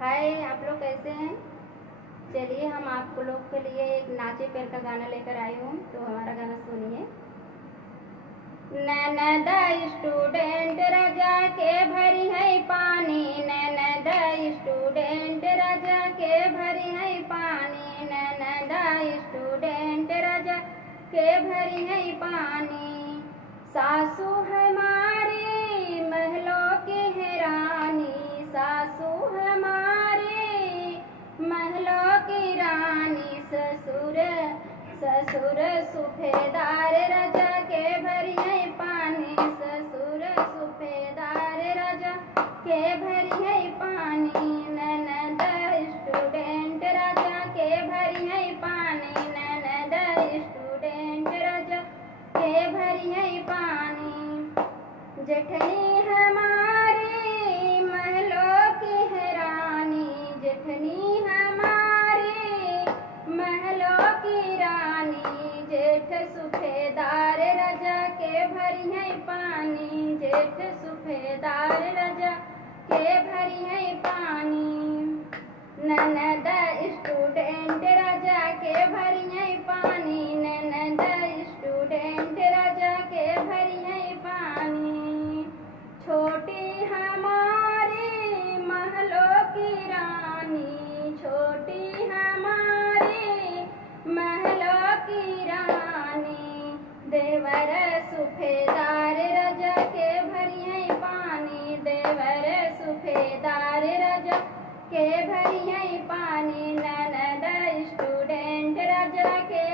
हाय, आप लोग कैसे हैं। चलिए हम आप लोग के लिए एक नाचे पैर का गाना लेकर आई हूँ, तो हमारा गाना सुनिए। ननद स्टूडेंट राजा के भरी है पानी, ननद स्टूडेंट राजा के भरी है पानी, ननद स्टूडेंट राजा के भरी है पानी। सासू हमारी महलों की है रानी, सासू हमारी महलों की रानी, ससुर ससुर सुफेदार राजा के भरी है पानी, ससुर सुफेदार राजा के भरी है पानी। ननद स्टूडेंट राजा के भरी है पानी, ननद स्टूडेंट राजा के भरी है पानी। जेठनी हमारी महलों की है रानी, जेठनी हमारी महलों की रानी, जेठ सुफेदार राजा के भरी है पानी, जेठ सुफेदार राजा के भरी है पानी। ननद स्टूडेंट राजा के भरी है पानी, ननद स्टूडेंट राजा के भरी है पानी। छोटी हमारी महलों की रानी, छोटी हमारी महलों की रानी, देवर सुफेदार राजा के भरी है पानी, देवर सुफेदार राजा के भरी है पानी। ननद स्टूडेंट राजा के